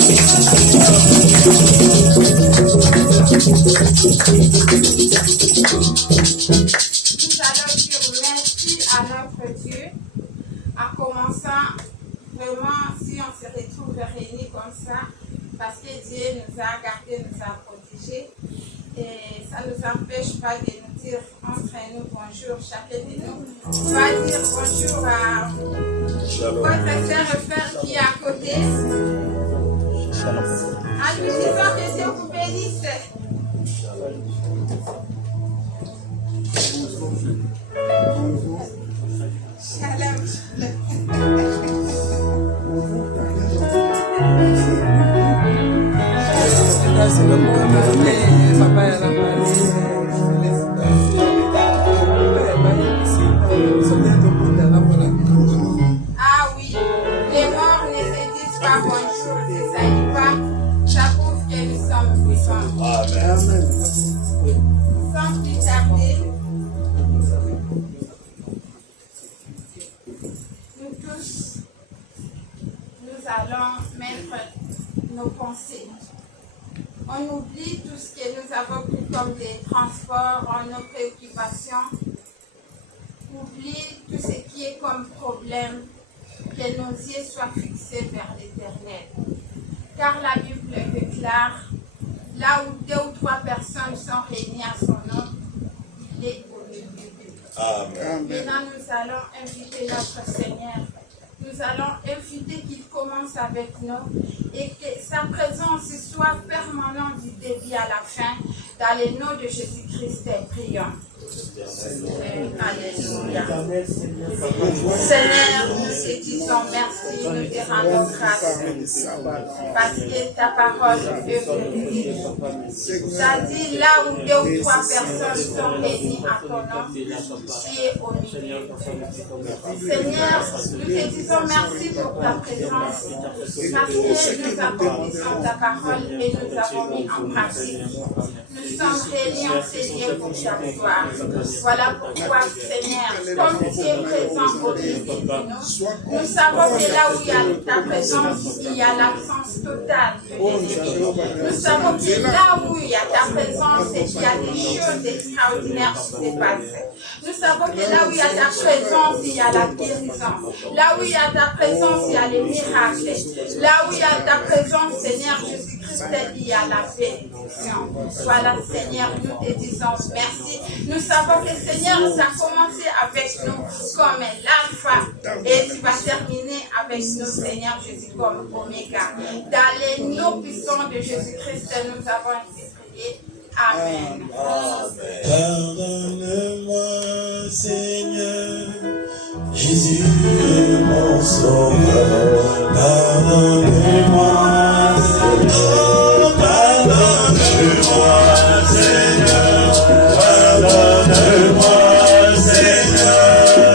dire merci à notre Dieu, en commençant vraiment si on se retrouve réunis comme ça, parce que Dieu nous a gardés, nous a protégés, et ça ne nous empêche pas de nous dire entre nous bonjour, chacun de nous. On va dire bonjour à votre sœur et frère qui est à côté. En lui disant que Dieu vous bénisse. Shalom. Ah oui, les morts ne se disent pas bonjour, ne saluent pas. Ça prouve que nous sommes puissants. Amen. Sans plus tarder, nous tous, nous allons mettre nos pensées. On oublie tout ce que nous avons pris comme des transports, nos préoccupations. Oublie tout ce qui est comme problème, que nos yeux soient fixés vers l'Éternel. Car la Bible déclare, là où 2 ou 3 personnes sont réunies à son nom, il est au milieu d'eux. Amen. Maintenant, nous allons inviter notre Seigneur. Nous allons inviter qu'il commence avec nous et que sa présence soit permanente du début à la fin. Dans le nom de Jésus-Christ, prions. Alléluia. Seigneur, nous te disons merci, nous te rendons grâce parce que ta parole est vérité. Tu as dit là où 2 ou 3 personnes sont réunies à ton nom, tu es au milieu. Seigneur, nous te disons merci pour ta présence parce que nous accomplissons ta parole et nous avons mis en pratique. Nous sommes réunis en ces lieux pour ta gloire. Voilà pourquoi, Seigneur, comme tu es présent au milieu de nous, nous savons que là où il y a ta présence, il y a l'absence totale de l'ennemi. Nous savons que là où il y a ta présence, il y a des choses extraordinaires qui se passent. Nous savons que là où il y a ta présence, il y a la guérison. Là où il y a ta présence, il y a les miracles. Là où il y a ta présence, Seigneur Jésus-Christ, il y a la bénédiction. Voilà, Seigneur, nous te disons merci. Nous savons que, Seigneur, ça a commencé avec nous comme l'alpha et tu vas terminer avec nous, Seigneur Jésus, comme oméga. Dans les noms puissants de Jésus-Christ, nous avons ainsi prié. Amen. Pardonne-moi, Seigneur, Jésus est mon sauveur. Pardonne-moi, Seigneur, pardonne-moi, Seigneur, pardonne-moi, Seigneur,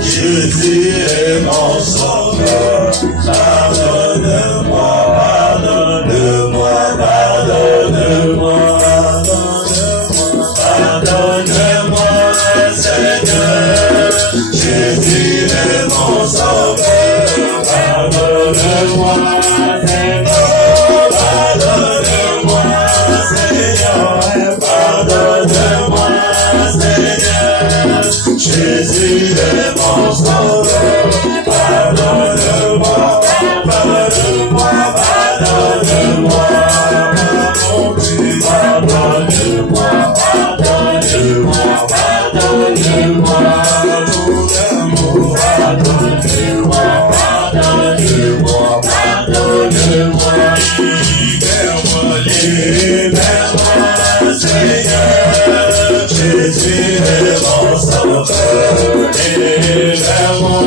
Jésus est mon sauveur. Pardonne-moi, pardonne-moi, pardonne-moi. Pardonne-moi, Seigneur, Jésus est mon sauveur. Pardonne-moi, Seigneur, pardonne-moi, Seigneur, pardonne-moi, Seigneur, Jésus est mon sauveur. Pardonne-moi, pardonne-moi, pardonne-moi, mon Dieu, pardonne-moi. Pardonne-moi, pardonne-moi, tout l'amour, pardonne-moi, pardonne-moi, pardonne-moi, libère-moi, libère-moi, Seigneur, Jésus est mon sauveur, libère-moi,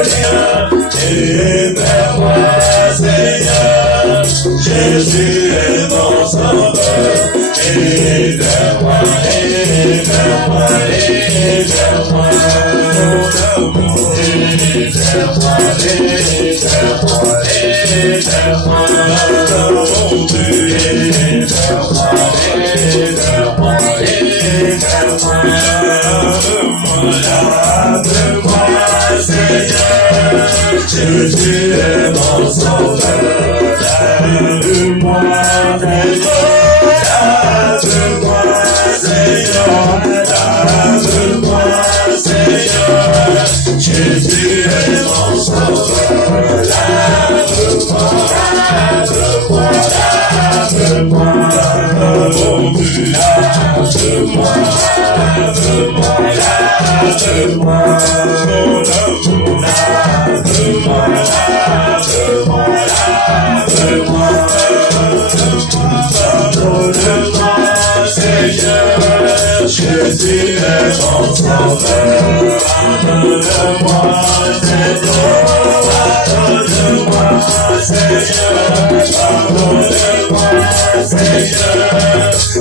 Seigneur, libère-moi, Seigneur, Jésus est mon sauveur. Libère-moi, libère-moi, libère-moi, mon amour, libère-moi, libère-moi, libère-moi, mon Dieu, libère-moi, libère-moi, libère-moi, lave-moi, Seigneur, Jésus est mon sauveur.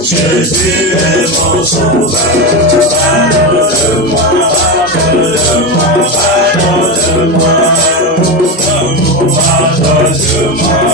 Jésus est mon sauveur, pardonne-moi, Seigneur, Jésus est mon sauveur, pardonne-moi, pardonne-moi, pardonne-moi, pardonne-moi,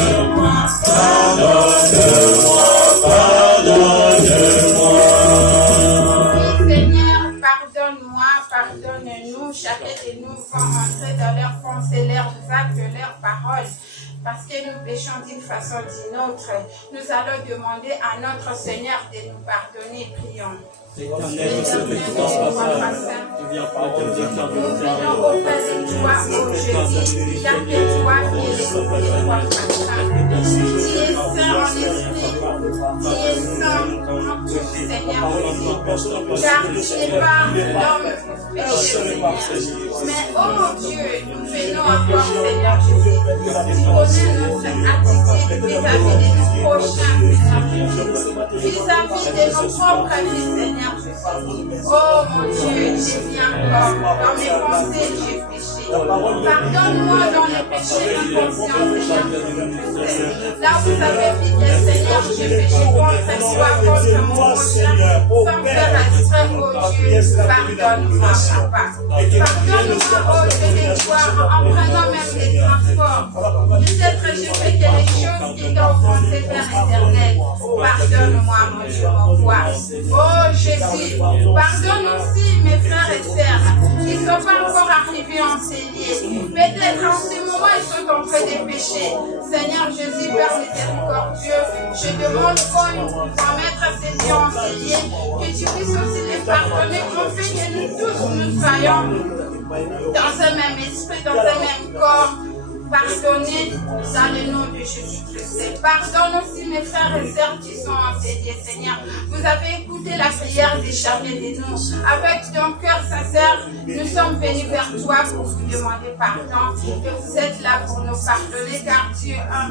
pardonne-moi, pardonne-moi, pardonne-nous, chacun de nous va entrer dans leurs pensées, leurs actes, leurs paroles. Parce que nous péchons d'une façon ou d'une autre, nous allons demander à notre Seigneur de nous pardonner. Prions. Nous venons auprès de toi, ô Jésus. Il n'y a que toi qui es le roi passant. Tu es saint en esprit, tu es saint en tout, Seigneur Jésus. Car tu n'es pas l'homme péché, Seigneur. Mais, oh Dieu, nous venons encore, Seigneur Jésus. Tu connais notre attitude vis-à-vis de nos prochains, Seigneur Jésus. Vis-à-vis de nos propres vies, Seigneur Jésus. Oh mon Dieu, je viens encore. Dans mes pensées, j'ai péché. Pardonne-moi dans les péchés inconscients, Seigneur Jésus. Là où vous avez dit que, Seigneur, j'ai péché contre toi, contre mon prochain, sans faire exprès, oh Dieu. Pardonne-moi, Papa. Pardonne-moi, oh Dieu de gloire, en prenant même les transports. Peut-être j'ai fait que les choses qui t'ont offensé vers l'éternel. Pardonne-moi, mon Dieu, mon roi. Oh Jésus, pardonne aussi mes frères et sœurs qui ne sont pas encore arrivés en ces lieux. Peut-être en ce moment ils sont en train de pécher. Seigneur Jésus, Père miséricordieux, je demande qu'on mettre ces lieux en ces lieux, que tu puisses aussi les pardonner, afin que nous tous nous soyons dans un même esprit, dans un même corps. Pardonnez dans le nom de Jésus-Christ. Pardonne aussi mes frères et sœurs qui sont enseignés, Seigneur. Vous avez écouté la prière des chargés de nous. Avec ton cœur sincère, nous sommes venus vers toi pour vous demander pardon. Et vous êtes là pour nous pardonner car tu es un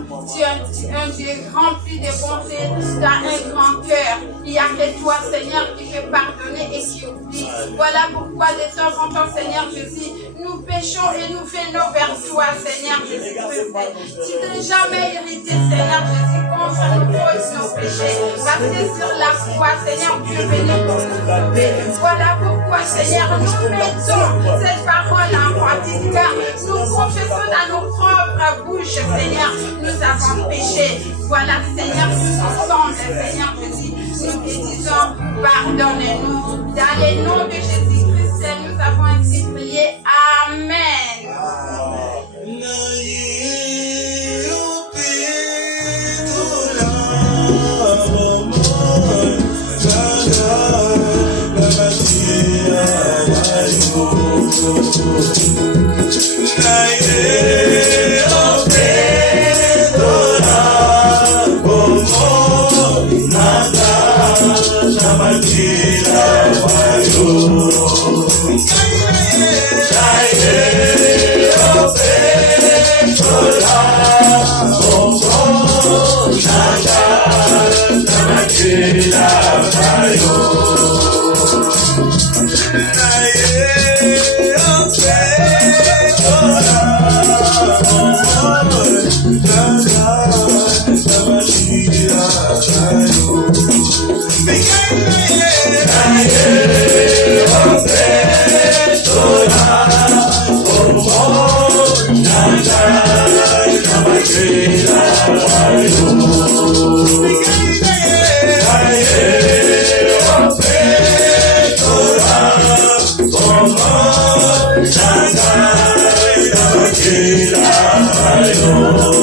Dieu rempli de bonté, tu as un grand cœur. Il n'y a que toi, Seigneur, qui peut pardonner et qui oublie. Voilà pourquoi de temps en temps, Seigneur Jésus, nous péchons et nous venons vers toi, Seigneur Jésus-Christ. Tu n'es jamais irrité, Seigneur Jésus, contre nos fautes, nos péchés. Parce que sur la croix, Seigneur, tu es venu pour nous sauver. Voilà pourquoi, Seigneur, nous mettons cette parole en pratique, car nous confessons dans nos propres bouches, Seigneur, nous avons péché. Voilà, Seigneur, tous ensemble, Seigneur Jésus, nous te disons, pardonne-nous. Dans le nom de Jésus-Christ, nous avons ainsi prié. Amen. Oh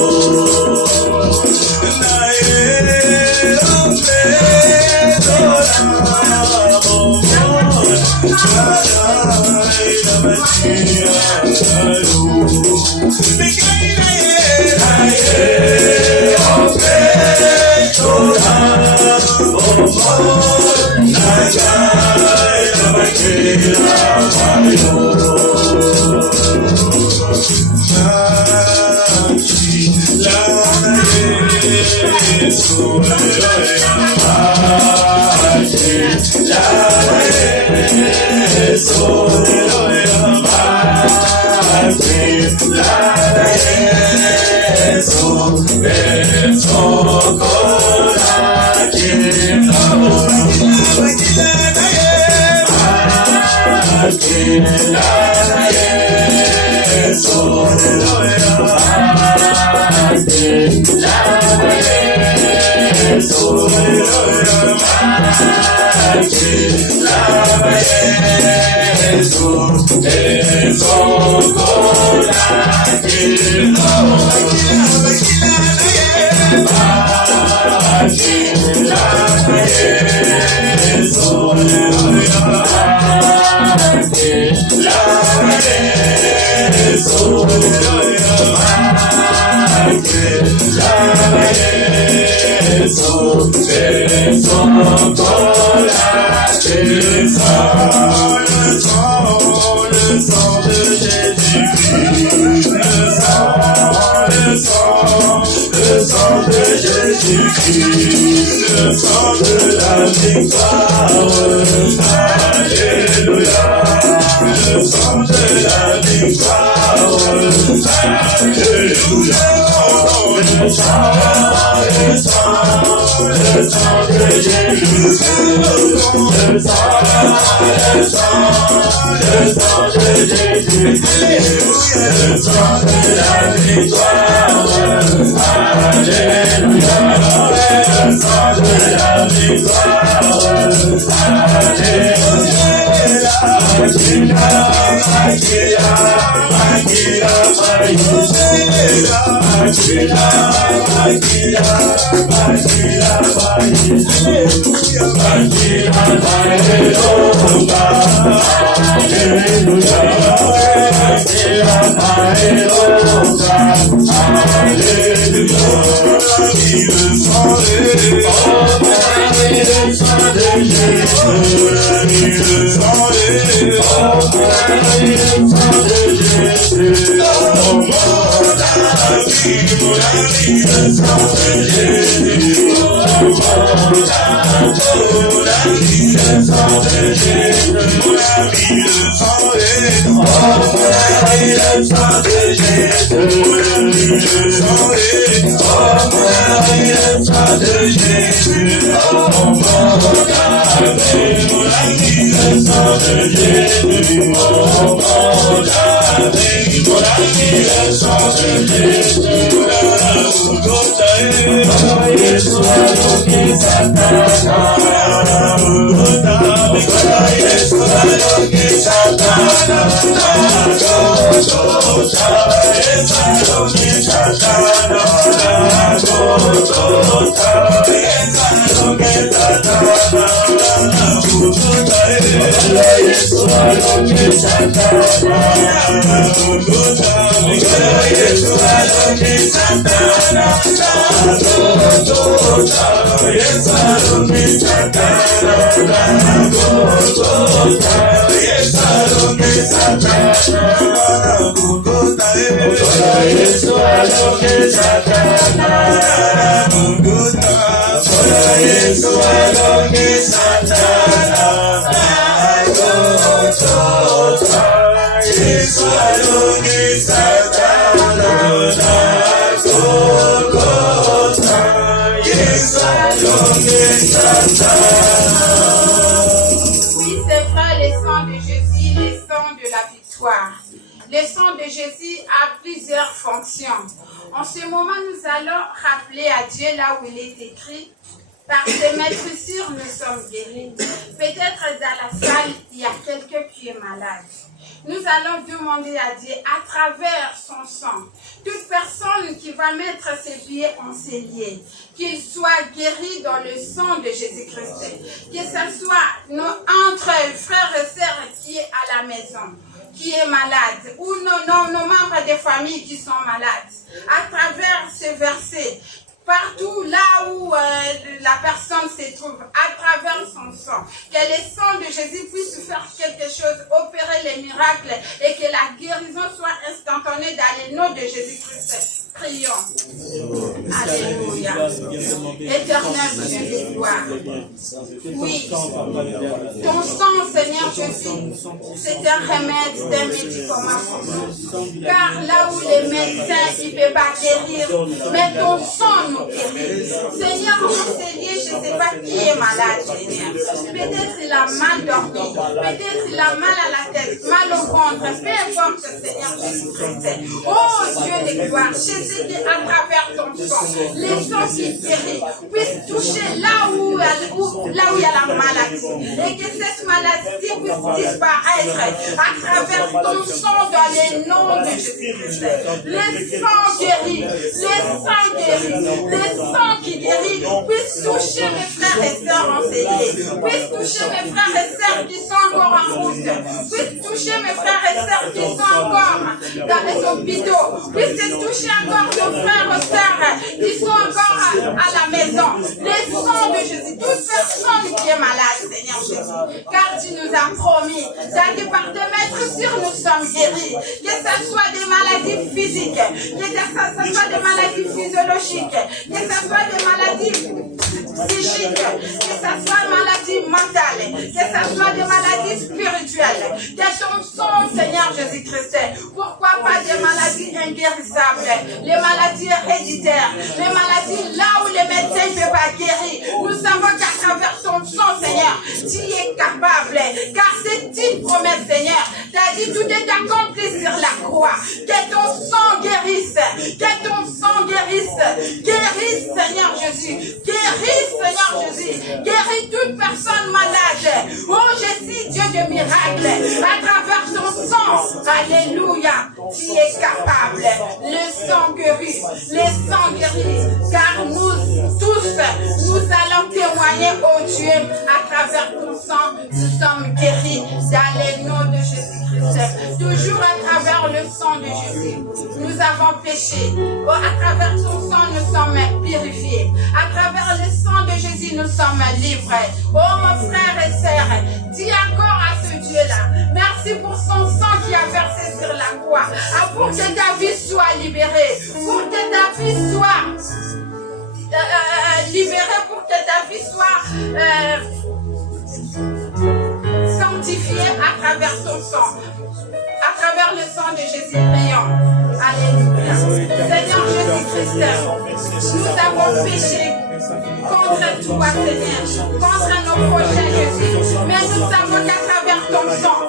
Oui, c'est vrai, le sang de Jésus, le sang de la victoire. Le sang de Jésus a plusieurs fonctions. En ce moment, nous allons rappeler à Dieu là où il est écrit: par ses maîtrissures, nous sommes guéris. Peut-être dans la salle, il y a quelqu'un qui est malade. Nous allons demander à Dieu, à travers son sang, toute personne qui va mettre ses pieds en cellier, qu'il soit guéri dans le sang de Jésus-Christ. Que ce soit entre frères et sœurs qui est à la maison, qui est malade, ou nos membres de famille qui sont malades. À travers ce verset, partout là où la personne se trouve, à travers son sang, que le sang de Jésus puisse faire quelque chose, opérer les miracles et que la guérison soit instantanée dans le nom de Jésus-Christ. Prions. Alléluia. Éternel Dieu de gloire. Oui. Ton sang, Seigneur Jésus, c'est un remède, c'est un médicament pour nous. Car là où les médecins ne peuvent pas guérir, mais ton sang nous guérit. Seigneur, on s'est dit, je ne sais pas qui est malade, Seigneur. Peut-être il a mal dormi, peut-être il a mal à la tête, mal au ventre, peu importe, Seigneur Jésus-Christ. Oh Dieu de gloire, je sais qu'à travers ton sang, les sangs qui guérit puissent toucher là où il y a la maladie. Et que cette maladie puisse disparaître à travers ton sang dans le nom de Jésus-Christ. Les sangs guéris, les sangs guéris, les sangs qui guérissent puissent toucher mes frères et sœurs enseignés, puissent toucher mes frères et sœurs qui sont encore en route, puissent toucher mes frères et sœurs qui sont encore dans les hôpitaux, puissent toucher encore nos frères et sœurs qui sont encore à la maison. Les sangs de Jésus, toute personne qui est malade, Seigneur Jésus, car tu nous as promis, d'aller par te mettre sur nous sommes guéris, que ce soit des maladies physiques, que ce soit des maladies physiologiques, que ce soit des maladies psychiques, que ce soit des maladies mentales, que ce soit des maladies spirituelles, que ton sang, Seigneur Jésus-Christ, pourquoi pas des maladies inguérissables, les maladies héréditaires, les maladies là où les médecins ne peuvent pas guérir. Nous savons qu'à travers ton sang, Seigneur, tu es capable, car c'est une promesse, Seigneur. Tu as dit tout est accompli sur la croix. Que ton sang guérisse, que ton sang guérisse, guérisse, Seigneur Jésus, guérisse, Seigneur Jésus, guéris toute personne malade. Oh, je suis Dieu de miracles, à travers ton sang, alléluia, tu es capable. Le sang guérit, le sang guérit, car nous tous, nous allons témoigner, oh Dieu, à travers ton sang, nous sommes guéris dans le nom de Jésus-Christ. Toujours à travers le sang de Jésus, nous avons péché. Oh, à travers ton sang, nous sommes purifiés. À travers le sang de Jésus, nous sommes livrés. Oh, mon frère et sœur, dis encore à ce Dieu-là, merci pour son sang qui a versé sur la croix, pour que ta vie soit libérée, pour que ta vie soit libérée, pour que ta vie soit sanctifiée à travers ton sang. À travers le sang de Jésus, prions. Alléluia. Seigneur Jésus-Christ, nous avons péché contre toi, Seigneur, contre nos prochains Jésus. Mais nous savons qu'à travers ton sang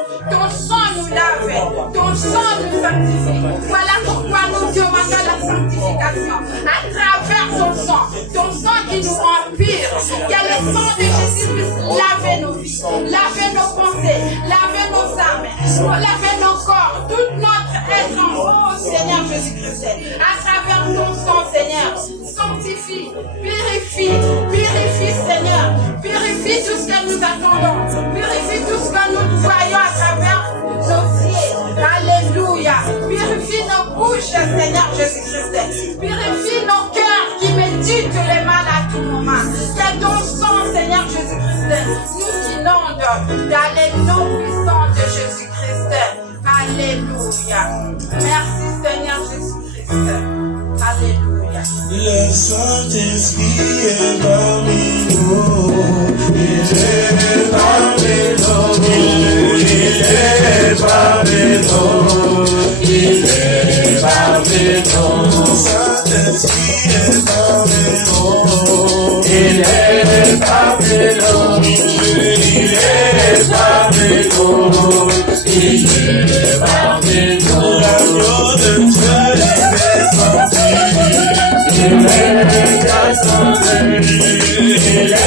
nous lave, ton sang nous sanctifie. Voilà pourquoi nous demandons la sanctification. À travers ton sang qui nous rend purs, que le sang de Jésus puisse laver nos vies, laver nos pensées, laver nos âmes, laver nos corps, tout notre être en haut, Seigneur Jésus-Christ. À travers ton sang, Seigneur, sanctifie, purifie, Seigneur, purifie tout ce que nous attendons, purifie tout ce que nous voyons à travers nos yeux. Alléluia. Purifie nos bouches, Seigneur Jésus-Christ. Purifie nos cœurs qui méditent les mal à tout moment. Que ton sang, Seigneur Jésus-Christ, nous inonde dans les noms puissants de Jésus-Christ. Alléluia. Merci, Seigneur Jésus-Christ. Alléluia. Le Saint-Esprit est parmi nous. Il est parmi nous. Il est parmi nous. Il est parmi nous. Saint-Esprit est parmi nous. Il est parmi nous. Il est parmi nous. Il est parmi nous. L'agneau de Dieu est sorti. Il est descendu. Il est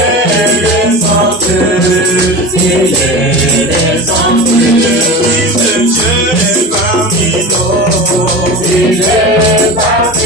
descendu. Il est descendu. Le Fils de Dieu est parmi nous. Il est parmi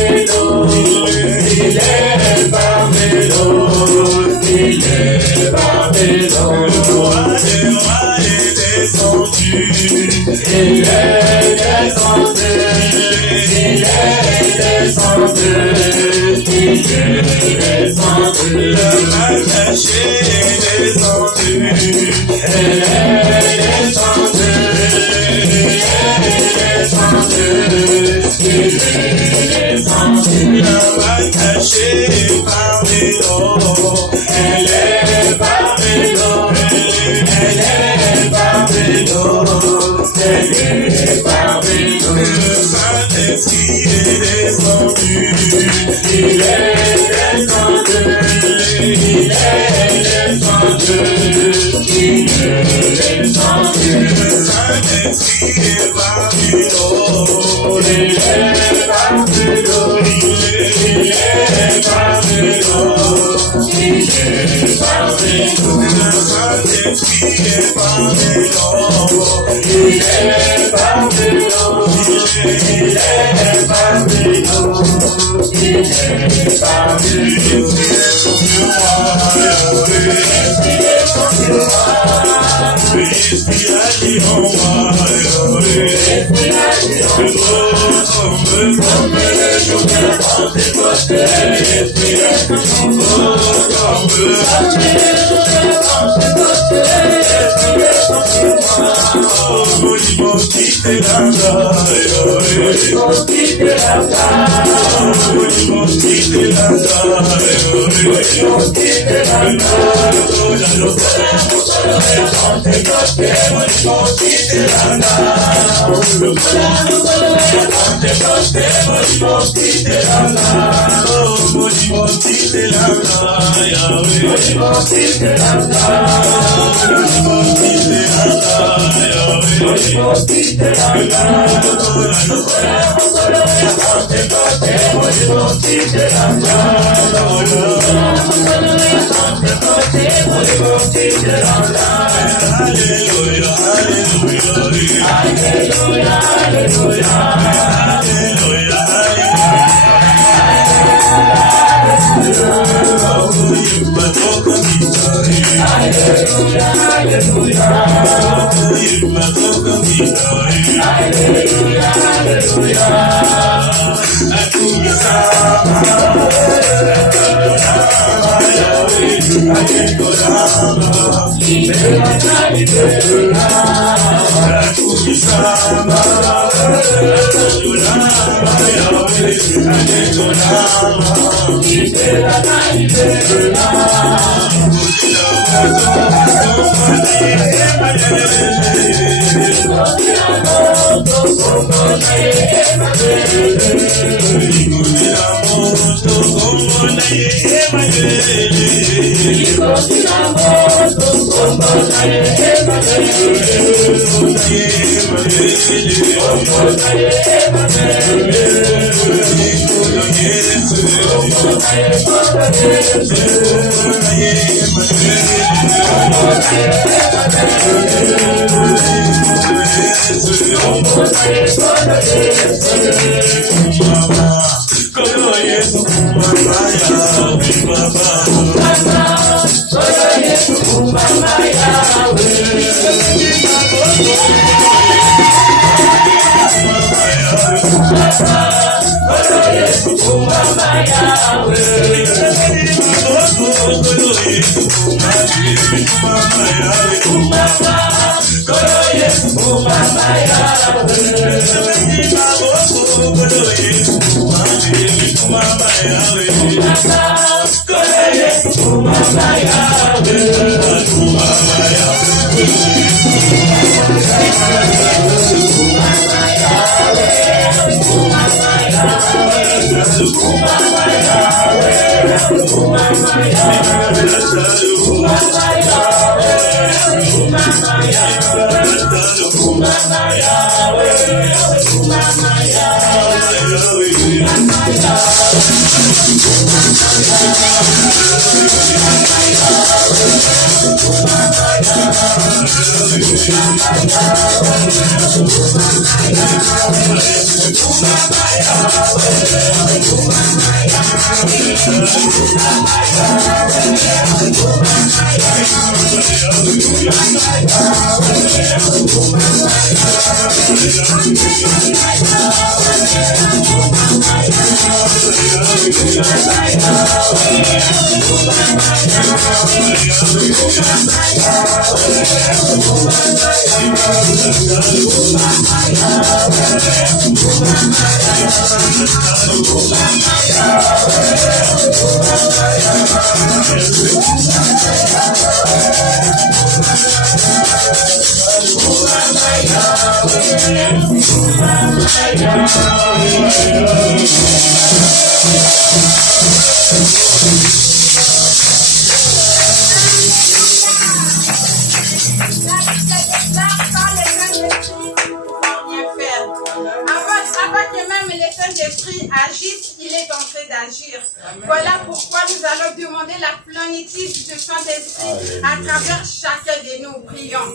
Avant que même les Saint-Esprit agissent, il est en train d'agir. Voilà pourquoi nous allons demander la plénitude du Saint-Esprit à travers chacun de nous. Prions.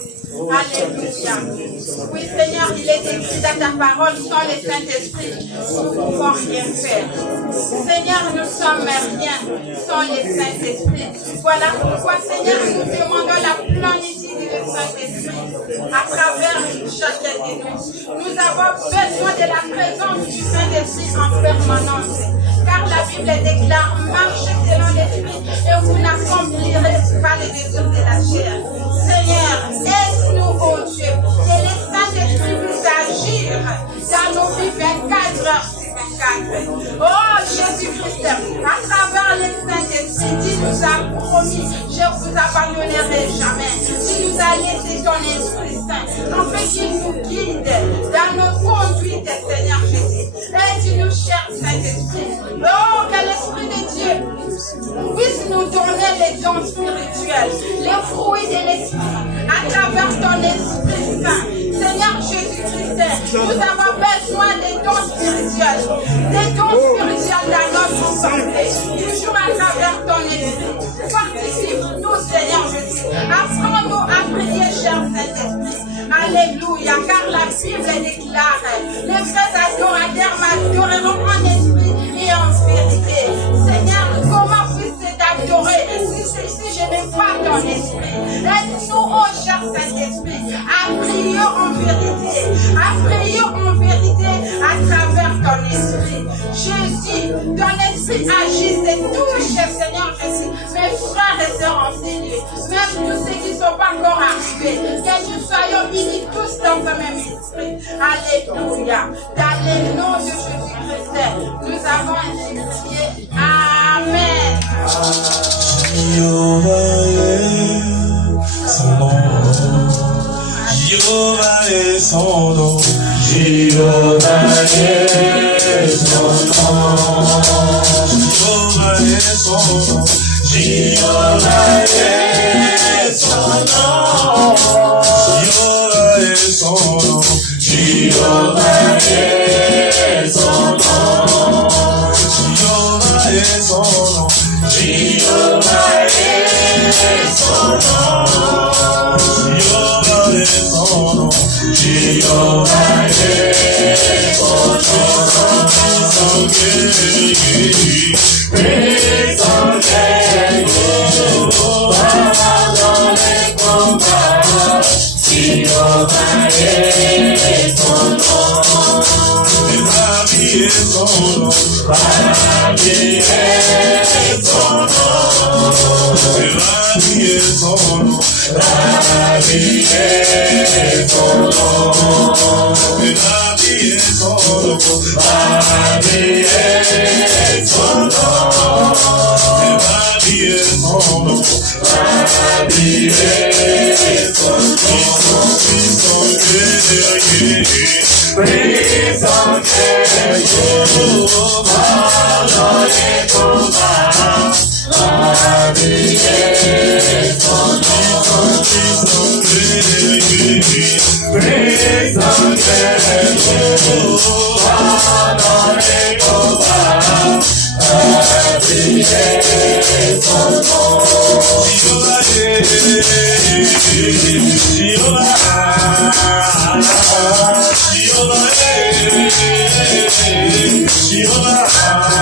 Alléluia. Oui, Seigneur, il est écrit dans ta parole, sans le Saint-Esprit, nous ne pouvons rien faire. Seigneur, nous ne sommes rien sans le Saint-Esprit. Voilà pourquoi, Seigneur, nous demandons la plénitude du Saint-Esprit à travers chacun de nous. Nous avons besoin de la présence du Saint-Esprit en permanence. Car la Bible déclare, marchez selon l'Esprit et vous n'accomplirez pas les désirs de la chair. Seigneur, aide-nous, oh Dieu, que le Saint-Esprit puisse agir dans nos vies 24 heures sur 24. Oh Jésus-Christ, à travers le Saint-Esprit, tu nous as promis, je ne vous abandonnerai jamais. Tu nous as laissé ton Esprit Saint, afin qu'il nous guide dans nos conduites, Seigneur Jésus. Aide-nous, cher Saint-Esprit. Oh, que l'Esprit de Dieu puisse nous donner les dons spirituels, les fruits de l'Esprit, à travers ton Esprit Saint. Seigneur Jésus-Christ, nous avons besoin des dons spirituels dans notre santé, toujours à travers ton Esprit. Participe-nous, Seigneur Jésus. Apprends-nous à prier, cher Saint-Esprit. Alléluia, car la Bible déclare, les vrais adorateurs m'adoreront en esprit et en vérité. Seigneur, comment puis-je t'adorer si je n'ai pas ton esprit? Aide-nous, oh cher Saint-Esprit, à prier en vérité, à travers ton esprit. Jésus, ton esprit agisse et touche, Seigneur Jésus, mes frères et sœurs en Seigneur, même tous ceux qui ne sont pas encore arrivés, que nous soyons unis tous dans un même esprit. Alléluia. Dans le nom de Jésus-Christ, nous avons ainsi prié. Amen. Jéhovah est son nom. Jéhovah est son nom. Jéhovah est son nom. Jéhovah est son nom. Jéhovah est son nom. Jéhovah est son nom. Jéhovah est son nom. Jéhovah est son nom. Jéhovah est son nom. Jéhovah est son nom. Puissant guerrier, dans les combats, Jéhovah est son nom. Et ma vie est son nom. Ma vie est son nom. Et ma vie est son nom. Ma vie est son nom. Et ma vie est son nom. Ma vie est son nom. Et ma vie est son nom. Ma vie est son nom. Puissant guerrier, dans les combats, ma vie est son nom. Puissant guerrier, dans les combats, ma vie est son nom. Jehovah,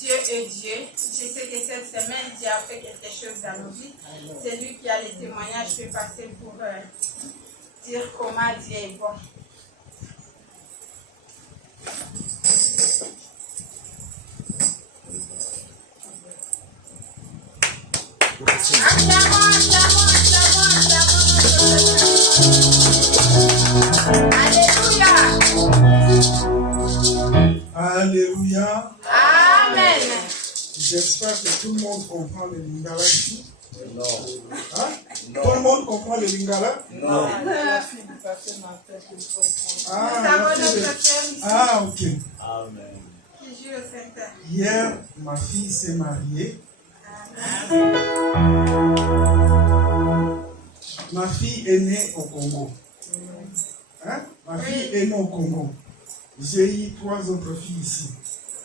Dieu est Dieu. Je sais que cette semaine, Dieu a fait quelque chose dans nos vies. C'est lui qui a les témoignages fait passer pour dire comment Dieu est bon. Alléluia. Amen. J'espère que tout le monde comprend le lingala ici. Non. Hein? Non. Tout le monde comprend le lingala? Non. Ah, ok. Amen. Hier, ma fille s'est mariée. Ma fille est née au Congo. Hein? Ma fille est née au Congo. J'ai eu 3 autres filles ici.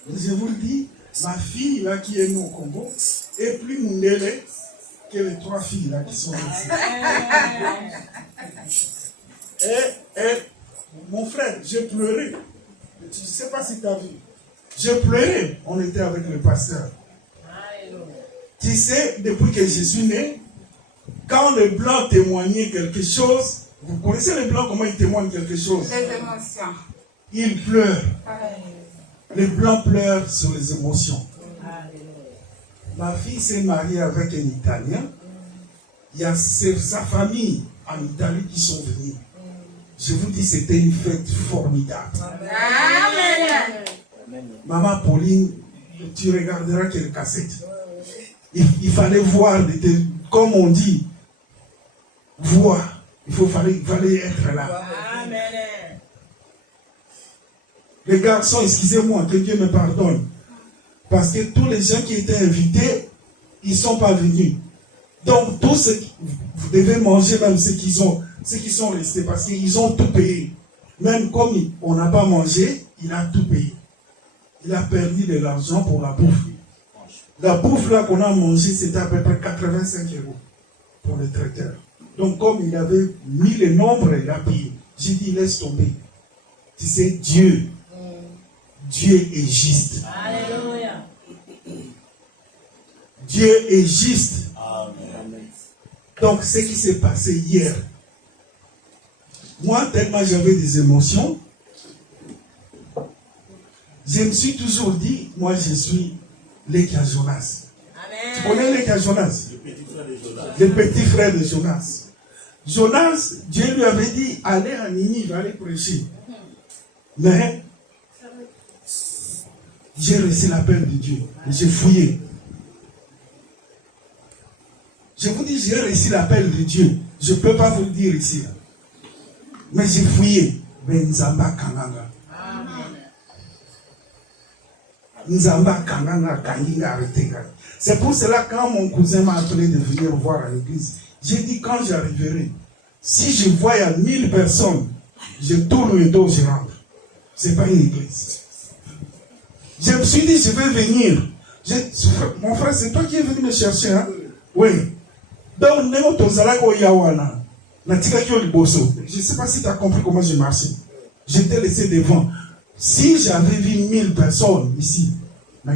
Je vous le dis, ma fille là qui est née au Congo est plus mundele que les 3 filles là qui sont ici. Et mon frère, j'ai pleuré. Je ne sais pas si tu as vu. J'ai pleuré. On était avec le pasteur. Tu sais, depuis que je suis né, quand les Blancs témoignaient quelque chose, vous connaissez les Blancs, comment ils témoignent quelque chose? Les émotions. Ils pleurent. Les Blancs pleurent sur les émotions. Ma fille s'est mariée avec un Italien. Il y a sa famille en Italie qui sont venus. Je vous dis, c'était une fête formidable. Amen. Maman Pauline, tu regarderas quelle cassette. Il fallait voir, comme on dit, voir. Il fallait être là. Amen. Les garçons, excusez-moi, que Dieu me pardonne. Parce que tous les gens qui étaient invités, ils ne sont pas venus. Donc, tous ceux vous devez manger, même ceux qui sont restés, parce qu'ils ont tout payé. Même comme on n'a pas mangé, il a tout payé. Il a perdu de l'argent pour la bouffe. La bouffe là qu'on a mangé, c'était à peu près 85 € pour le traiteur. Donc, comme il avait mis le nombre, il a payé. J'ai dit, laisse tomber. Tu sais, Dieu est juste. Alléluia. Dieu est juste. Amen. Donc, ce qui s'est passé hier, moi, tellement j'avais des émotions, je me suis toujours dit, moi, je suis Lekia Jonas. Amen. Tu connais Lekia Jonas? Le petit frère de Jonas. Le petit frère de Jonas. Jonas, Dieu lui avait dit, allez à Ninive, allez prêcher. Mais, j'ai reçu l'appel de Dieu. J'ai fouillé. Je vous dis, j'ai reçu l'appel de Dieu. Je ne peux pas vous le dire ici. Mais j'ai fouillé. Nzamba Kananga. Nzamba Kananga Kanginga Retega. C'est pour cela quand mon cousin m'a appelé de venir voir à l'église, j'ai dit quand j'arriverai, si je vois il y a 1000 personnes, je tourne le dos, je rentre. Ce n'est pas une église. Je me suis dit, je vais venir. Mon frère, c'est toi qui es venu me chercher, hein? Oui. Donc, je ne sais pas si tu as compris comment j'ai marché. J'étais laissé devant. Si j'avais vu 1000 personnes ici, Si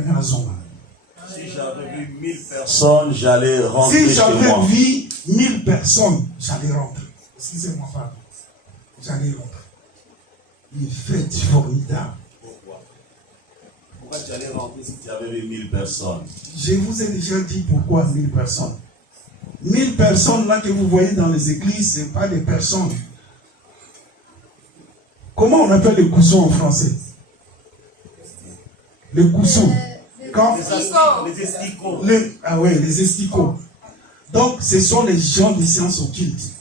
j'avais vu 1000 personnes, j'allais rentrer si chez moi. j'avais vu 1000 personnes, j'allais rentrer. Excusez-moi, pardon. J'allais rentrer. Une fête formidable. Pourquoi tu allais rentrer si tu avais vu 1000 personnes? Je vous ai déjà dit pourquoi 1000 personnes. 1000 personnes là que vous voyez dans les églises, ce n'est pas des personnes. Comment on appelle les coussons en français? Les coussons. Quand Les esticots. les esticots. Donc, ce sont les gens des sciences occultes.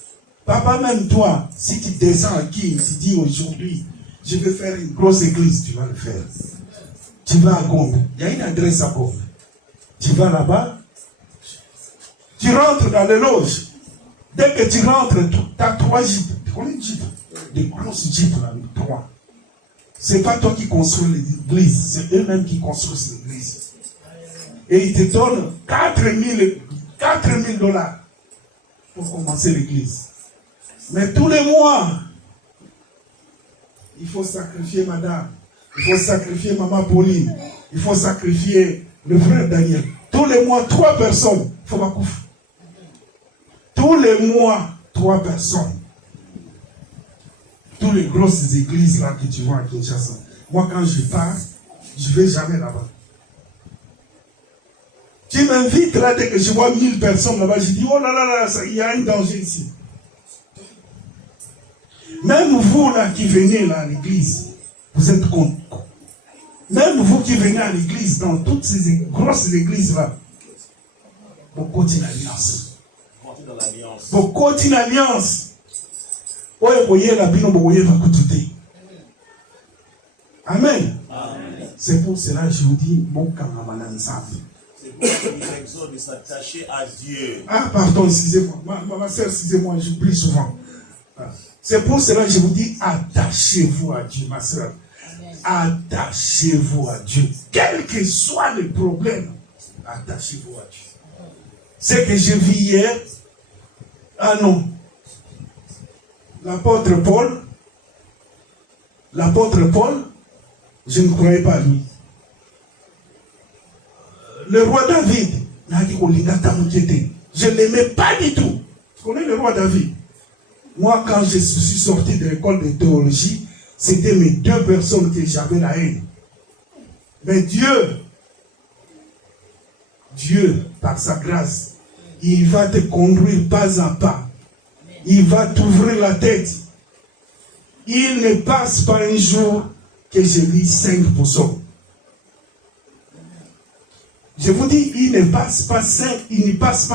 Papa, même toi, si tu descends à qui, tu dis aujourd'hui, je vais faire une grosse église, tu vas le faire. Tu vas à Gombe. Il y a une adresse à Gombe. Tu vas là-bas. Tu rentres dans les loges. Dès que tu rentres, tu as 3 jeeps. Tu connais une jeep? Des grosses jeeps là, 3. C'est pas toi qui construis l'église, c'est eux-mêmes qui construisent l'église. Et ils te donnent 4000 $ pour commencer l'église. Mais tous les mois, il faut sacrifier madame, il faut sacrifier maman Pauline, il faut sacrifier le frère Daniel. Tous les mois, 3 personnes, il faut m'accouper. Tous les mois, 3 personnes. Toutes les grosses églises là que tu vois à Kinshasa. Moi, quand je pars, je ne vais jamais là-bas. Tu m'invites là, dès que je vois 1000 personnes là-bas, je dis, oh là là là, il y a un danger ici. Même vous là qui venez là à l'église, vous êtes contre. Même vous qui venez à l'église, dans toutes ces grosses églises là, vous continuez l'alliance. Vous continuez l'alliance. Amen. C'est pour cela que je vous dis, mon camarade. C'est pour ça qu'il exhorte de s'attacher à Dieu. Ah, pardon, excusez-moi. Ma soeur, excusez-moi, j'oublie souvent. C'est pour cela que je vous dis, attachez-vous à Dieu, ma soeur. Attachez-vous à Dieu. Quel que soit le problème, attachez-vous à Dieu. Ce que j'ai vu hier, ah non. L'apôtre Paul, je ne croyais pas à lui. Le roi David, Je ne l'aimais pas du tout. Tu connais le roi David? Moi, quand je suis sorti de l'école de théologie, c'était mes 2 personnes que j'avais la haine. Mais Dieu, par sa grâce, il va te conduire pas à pas. Il va t'ouvrir la tête. Il ne passe pas un jour que je lis 5%. Je vous dis, il ne passe pas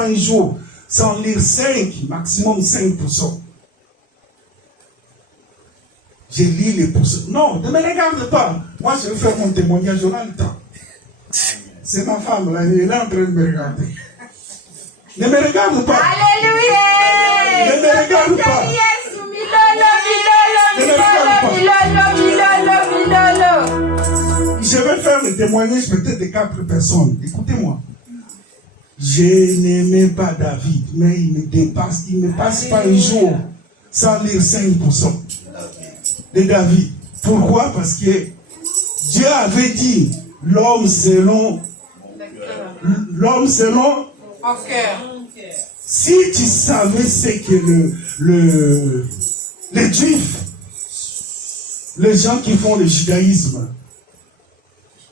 un jour sans lire 5, maximum 5%. Je lis les pourcents. Non, ne me regarde pas. Moi, je vais faire mon témoignage, on a le temps. C'est ma femme, là, elle est en train de me regarder. Ne me regarde pas. Alléluia. Ne me regarde pas. Je vais faire le témoignage peut-être de 4 personnes. Écoutez-moi. Je n'aimais pas David, mais il ne passe pas un jour sans lire 5% de David. Pourquoi? Parce que Dieu avait dit l'homme selon mon cœur. Si tu savais ce que les Juifs, les gens qui font le judaïsme,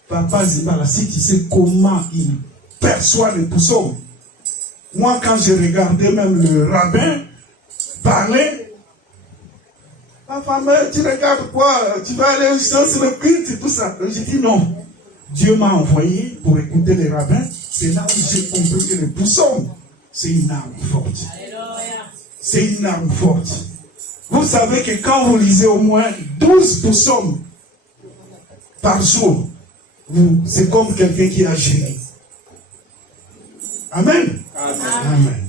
Papa Zimbala, si tu sais comment ils perçoivent les psaumes. Moi, quand je regardais même le rabbin parler, papa, mais tu regardes quoi? Tu vas aller sur le culte et tout ça. J'ai dit non. Dieu m'a envoyé pour écouter les rabbins. C'est là où j'ai compris que les psaumes, c'est une arme forte. C'est une arme forte. Vous savez que quand vous lisez au moins 12 psaumes par jour, c'est comme quelqu'un qui a géré. Amen. Amen.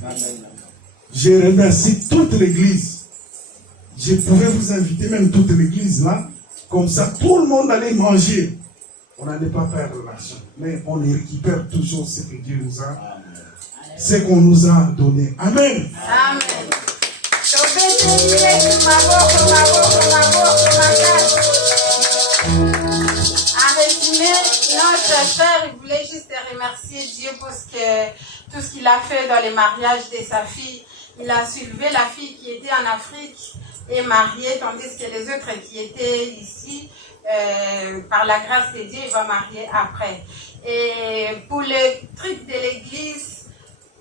Je remercie toute l'église. Je pouvais vous inviter, même toute l'église là, comme ça, tout le monde allait manger. On n'allait pas perdre l'argent, mais on récupère toujours ce que Dieu nous a, ce qu'on nous a donné. Amen. Amen. En résumé, notre frère, il voulait juste remercier Dieu pour tout ce qu'il a fait dans les mariages de sa fille. Il a soulevé la fille qui était en Afrique et mariée, tandis que les autres qui étaient ici, par la grâce de Dieu, il va marier après. Et pour le truc de l'église,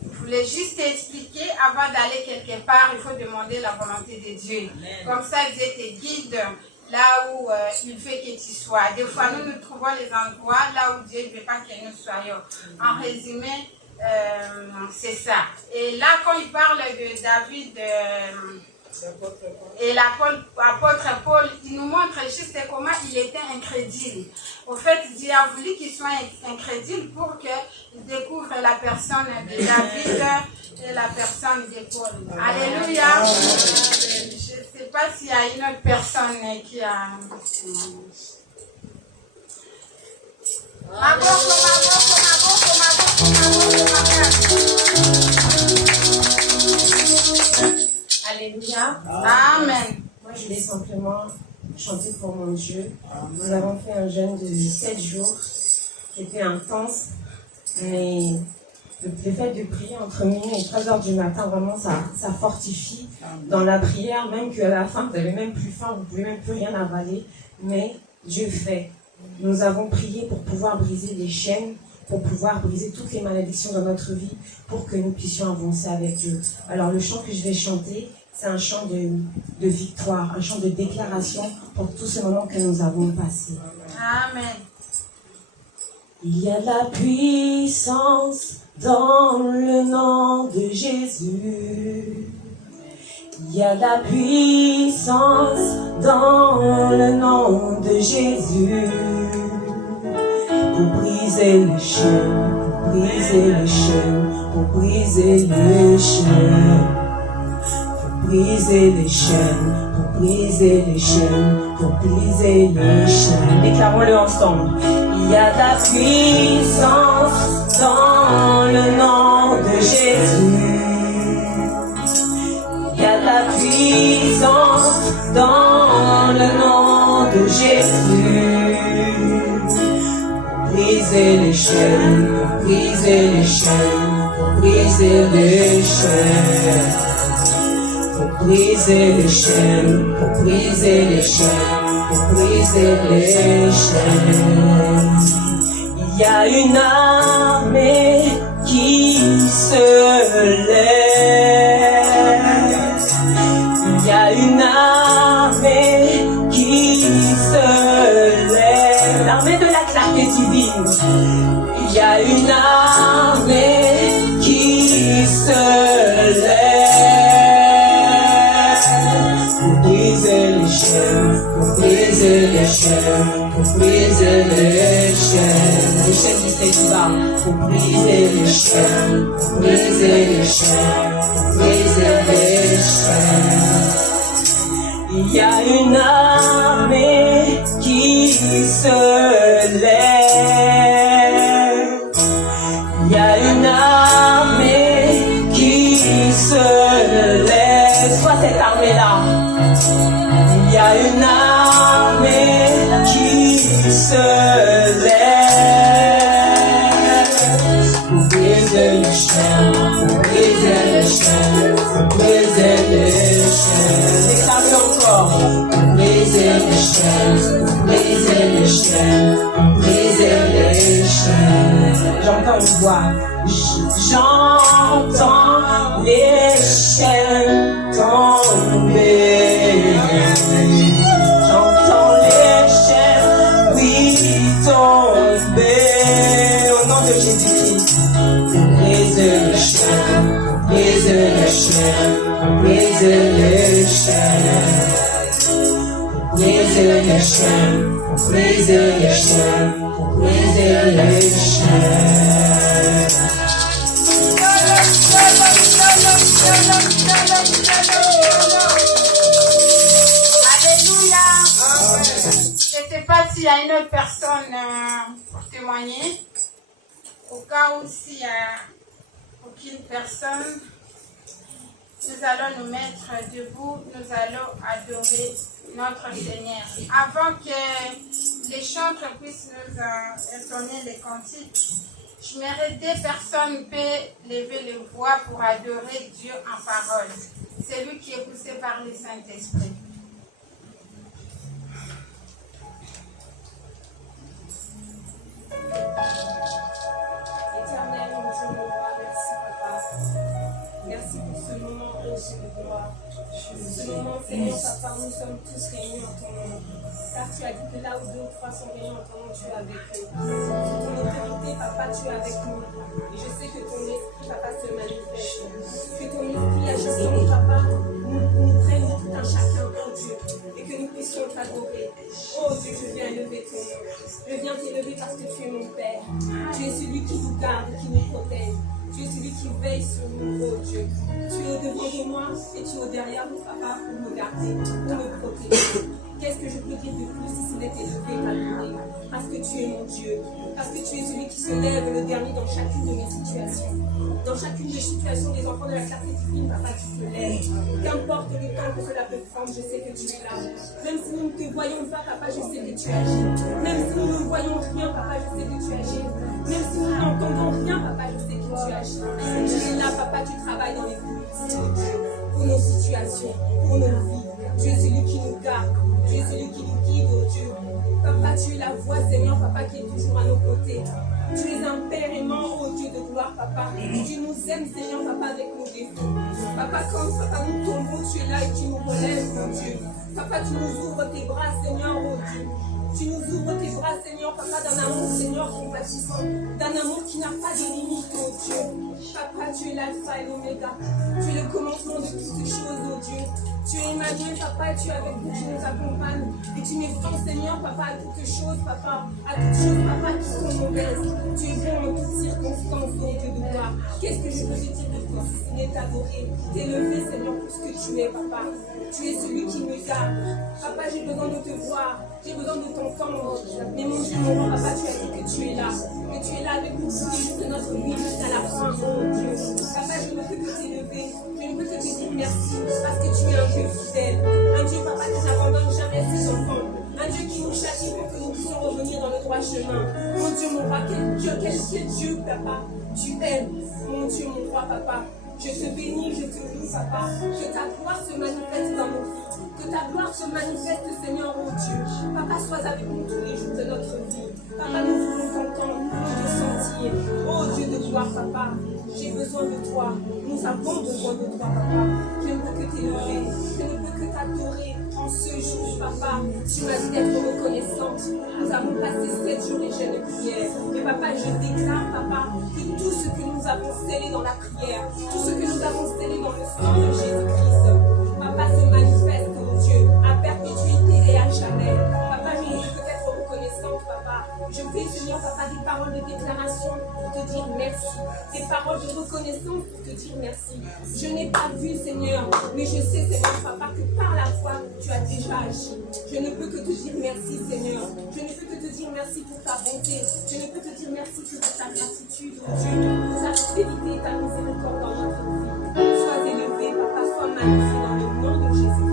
je voulais juste expliquer, avant d'aller quelque part, il faut demander la volonté de Dieu. Comme ça, Dieu te guide là où il veut que tu sois. Des fois, nous trouvons les endroits là où Dieu ne veut pas que nous soyons. En résumé, c'est ça. Et là, quand il parle de David et l'apôtre Paul, il nous montre juste comment il était incrédule. Au fait, Dieu a voulu qu'il soit incrédule pour qu'il découvre la personne de David et la personne de Paul. Alléluia. Je ne sais pas s'il y a une autre personne qui a... Alléluia. Amen. Moi, je voulais simplement chanter pour mon Dieu. Nous avons fait un jeûne de 7 jours qui était intense, mais le fait de prier entre minuit et 3h du matin, vraiment, ça fortifie dans la prière, même qu'à la fin, vous n'avez même plus faim, vous ne pouvez même plus rien avaler, mais Dieu fait. Nous avons prié pour pouvoir briser les chaînes, pour pouvoir briser toutes les malédictions dans notre vie, pour que nous puissions avancer avec Dieu. Alors, le chant que je vais chanter, c'est un chant de victoire, un chant de déclaration pour tout ce moment que nous avons passé. Amen. Il y a de la puissance dans le nom de Jésus. Il y a de la puissance dans le nom de Jésus. Pour briser les chaînes, pour briser les chaînes, pour briser les chaînes. Pour briser les chaînes, pour briser les chaînes, pour briser les chaînes. Déclarons-le ensemble. Il y a de la puissance dans le nom de Jésus. Il y a de la puissance dans le nom de Jésus. Pour briser les chaînes, pour briser les chaînes, pour briser les chaînes, pour briser les chaînes, pour briser les chaînes, pour briser les chaînes. Il y a une armée qui se lève. Il y a une armée qui se lève. L'armée de la clarté divine. Il y a une armée qui se lève. Pour briser les chaînes, pour briser les chaînes, pour briser les chaînes du Seigneur, pour briser les chaînes, pour briser les chaînes, pour briser les chaînes. Il y a une armée qui se lève. Il y a une armée qui se lève. Soit cette armée-là. Il y a une armée qui se lève. Pour briser les chaînes, pour briser les chaînes, pour briser les chaînes. Déclarez encore. Pour briser les chaînes, pour briser les chaînes, pour briser les chaînes. J'entends une voix. J'entends les chaînes tomber. J'entends les chaînes, oui, tomber. Au nom de Jésus-Christ. Pour briser les chaînes, pour briser les chaînes, pour briser les chaînes. Pour briser les chaînes, pour briser les chaînes, pour briser les chaînes. Alléluia. Je ne sais pas s'il y a une autre personne pour témoigner. Au cas où s'il n'y a aucune personne, nous allons nous mettre debout, nous allons adorer notre Seigneur. Avant que les chantres puissent nous entonner les cantiques, j'aimerais que 2 personnes peuvent lever les voix pour adorer Dieu en parole. C'est lui qui est poussé par le Saint-Esprit. Éternel, mon Dieu, mon roi, merci papa. Merci pour ce moment riche de gloire. Ce moment, Seigneur, papa, où nous sommes tous réunis en ton nom. Car tu as dit que là où 2 ou 3 sont réunis en ton nom, tu es avec eux. Sous ton autorité, papa, tu es avec nous. Et je sais que ton esprit, papa, se manifeste. Que ton esprit agissant, papa, nous prenne tout un chacun, oh Dieu. Et que nous puissions t'adorer. Oh Dieu, je viens élever ton nom. Je viens t'élever parce que tu es mon Père. Tu es celui qui nous garde et qui nous protège. Tu es celui qui veille sur nous, oh Dieu. Tu es au-devant de moi et tu es au-derrière de papa pour me garder, pour me protéger. Qu'est-ce que je peux dire de plus si ce n'est t'élever, t'adorer? Parce que tu es mon Dieu. Parce que tu es celui qui se lève le dernier dans chacune de mes situations. Dans chacune des situations des enfants de la clarté divine, papa, tu te lèves. Qu'importe le temps que cela peut prendre, je sais que tu es là. Même si nous ne te voyons pas, papa, je sais que tu agis. Même si nous ne voyons rien, papa, je sais que tu agis. Même si nous n'entendons rien, papa, je sais que tu agis. Tu es là, papa, tu travailles dans les pour nos situations, pour nos vies. Tu es celui qui nous garde. Tu es celui qui nous guide, oh Dieu. Papa, tu es la voix, Seigneur, papa, qui est toujours à nos côtés. Tu es un Père aimant, oh Dieu de gloire, papa. Tu nous aimes, Seigneur, papa, avec nos défauts. Papa, quand papa, nous tombons, tu es là et tu nous relèves, oh Dieu. Papa, tu nous ouvres tes bras, Seigneur, oh Dieu. Tu nous ouvres tes bras, Seigneur, papa, d'un amour, Seigneur, compatissant. D'un amour qui n'a pas de limite, oh Dieu. Papa, tu es l'alpha et l'oméga. Tu es le commencement de toutes choses, oh Dieu. Tu es Emmanuel, papa, et tu es avec nous, tu nous accompagnes. Et tu mets fin, Seigneur, papa, à toutes choses, papa. À toutes choses, papa, qui sont mauvaises. Tu es bon en toutes circonstances, oh Dieu de gloire. Qu'est-ce que je peux te dire de toi si ce n'est t'adorer, t'élever, Seigneur, pour ce que tu es, papa. Tu es celui qui me garde. Papa, j'ai besoin de te voir. J'ai besoin de t'entendre. Mais mon Dieu, mon roi, papa, tu as dit que tu es là. Que tu es là avec nous tous les jours de notre vie jusqu'à la fin, oh Dieu. Papa, je ne peux que t'élever. Je ne peux que te dire merci. Parce que tu es un Dieu fidèle. Un Dieu, papa, qui n'abandonne jamais ses enfants. Un Dieu qui nous châtie pour que nous puissions revenir dans le droit chemin. Mon Dieu, mon roi, quel Dieu, papa, tu aimes. Mon Dieu, mon roi, papa. Je te bénis, je te loue, papa. Que ta gloire se manifeste dans nos vies. Que ta gloire se manifeste, Seigneur, oh Dieu. Papa, sois avec nous tous les jours de notre vie. Papa, nous voulons t'entendre, nous voulons te sentir. Oh Dieu de gloire, papa. J'ai besoin de toi. Nous avons besoin de toi, papa. Je ne peux que t'élever. Je ne peux que t'adorer. En ce jour, papa, tu m'as dit d'être reconnaissante. Nous avons passé 7 jours et jeûne de prière. Et papa, je déclare, papa, que tout ce que nous avons scellé dans la prière, tout ce que nous avons scellé dans le sang de Jésus-Christ, papa, se manifeste, mon Dieu, à perpétuité et à jamais. Papa, je ne peux être reconnaissante, papa. Je fais, Seigneur, papa, des paroles de déclaration pour te dire merci. Des paroles de reconnaissance pour te dire merci. Je n'ai pas vu, Seigneur, mais je sais, Seigneur, papa, que par la foi, tu as déjà agi. Je ne peux que te dire merci, Seigneur. Je ne peux que te dire merci pour ta bonté. Je ne peux te dire merci pour ta gratitude, mon Dieu, pour ta fidélité et ta miséricorde dans notre vie. Sois élevé, papa, sois magnifié dans le nom de Jésus-Christ.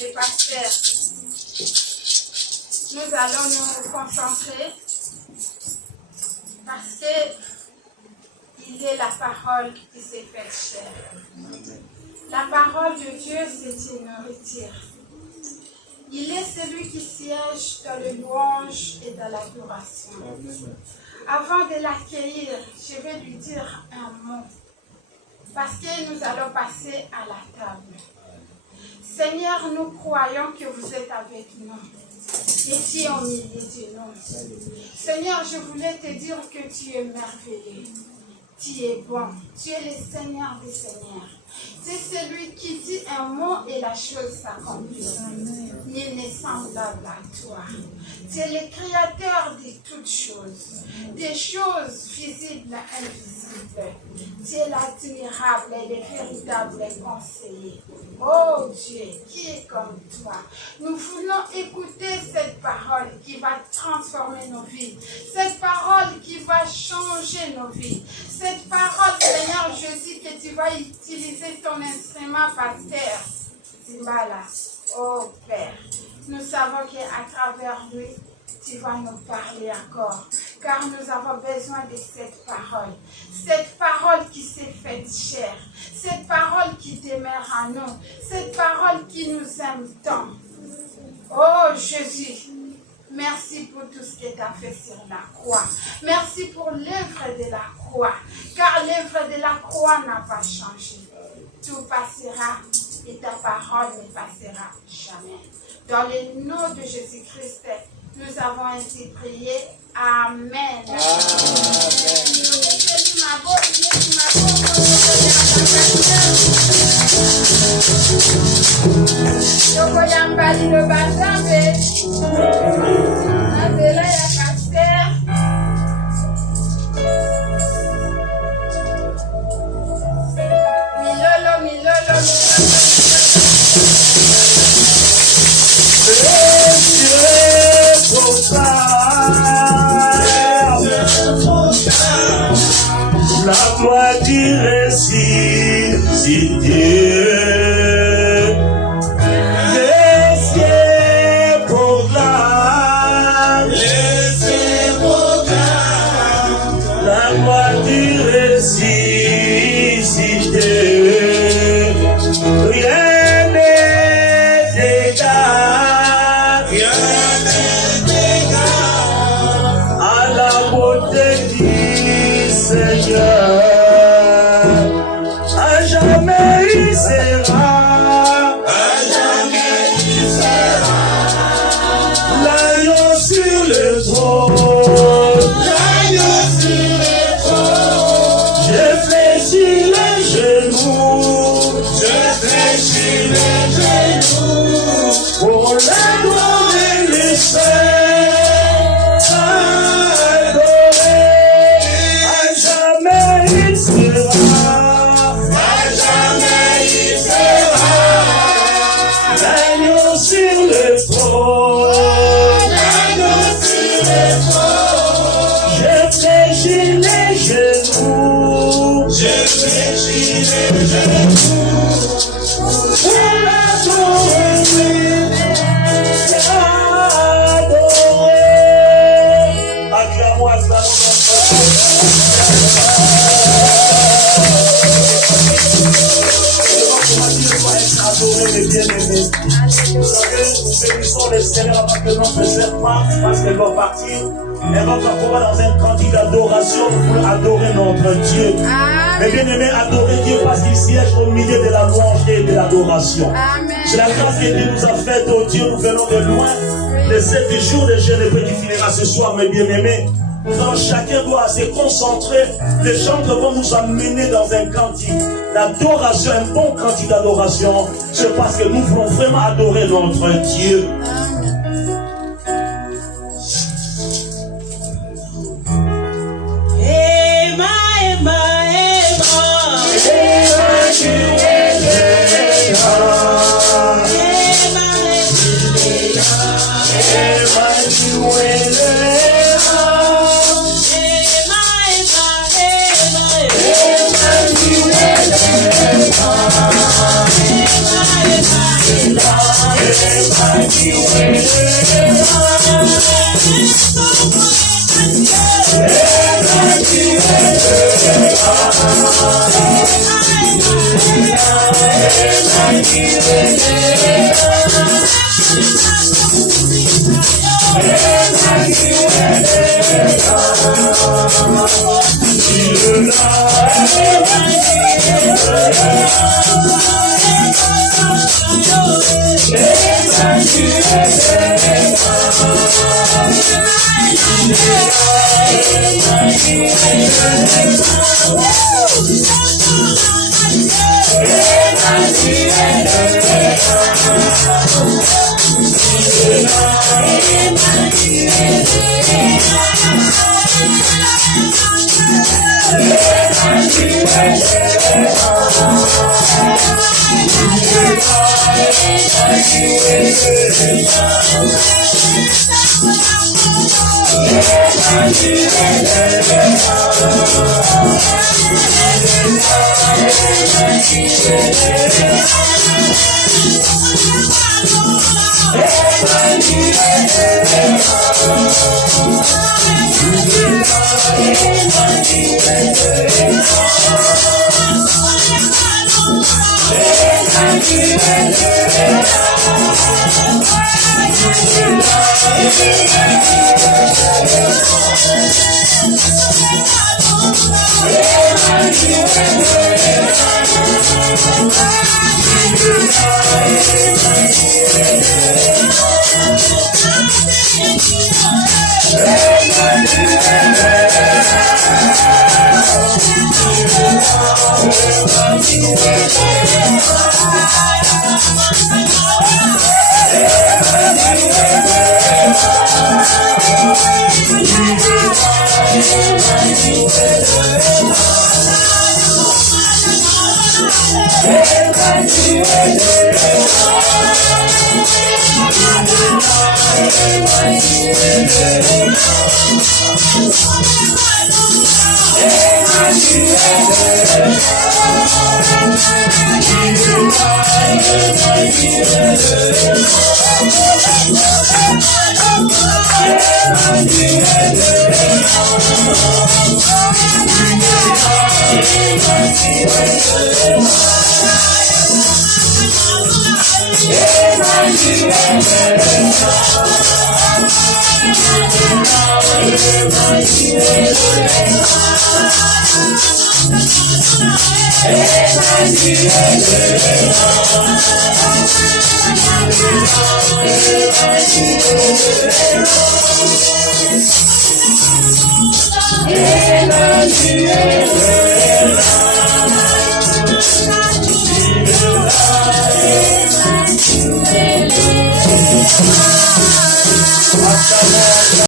Les pasteurs. Nous allons nous concentrer parce que il est la parole qui s'est faite chair. La parole de Dieu, c'est une nourriture. Il est celui qui siège dans le louange et dans l'adoration. Avant de l'accueillir, je vais lui dire un mot. Parce que nous allons passer à la table. Seigneur, nous croyons que vous êtes avec nous. Et tu es au milieu de nous. Seigneur, je voulais te dire que tu es merveilleux. Tu es bon. Tu es le Seigneur des Seigneurs. Tu es celui qui dit un mot et la chose s'accomplit. Nul n'est semblable à toi. Tu es le créateur de toutes choses, des choses visibles et invisibles. Tu es l'admirable et le véritable conseiller. Oh Dieu, qui est comme toi? Nous voulons écouter cette parole qui va transformer nos vies. Cette parole qui va changer nos vies. Cette parole, Seigneur Jésus, que tu vas utiliser ton instrument, pasteur. Zimbala. Oh Père, nous savons qu'à travers lui, tu vas nous parler encore. Car nous avons besoin de cette parole. Cette parole qui s'est faite chair. Cette parole qui demeure en nous. Cette parole qui nous aime tant. Oh Jésus, merci pour tout ce que tu as fait sur la croix. Merci pour l'œuvre de la croix. Car l'œuvre de la croix n'a pas changé. Tout passera et ta parole ne passera jamais. Dans le nom de Jésus-Christ, nous avons ainsi prié. Amen. La loi du récit, si Dieu est pour la béni, Seigneur. À jamais il sera. À jamais il sera. L'agneau sur le trône. L'agneau sur le trône. Je fléchis les genoux. Je fléchis les genoux. Pour l'adorer les saints. Vous savez, nous bénissons le Seigneur avant que notre sœur parte parce qu'elle doit partir. Elle va s'accroître dans un cantique d'adoration pour adorer notre Dieu. Mais bien aimé, adorer Dieu parce qu'il siège au milieu de la louange et de l'adoration. C'est la grâce que Dieu nous a faite, oh Dieu, nous venons de loin. Les 7 jours de jeûne et qui finira ce soir, mes bien-aimés. Nous allons chacun doit se concentrer. Les chants vont nous amener dans un cantique. L'adoration, un bon cantique d'adoration, c'est parce que nous voulons vraiment adorer notre Dieu. Emmanuel,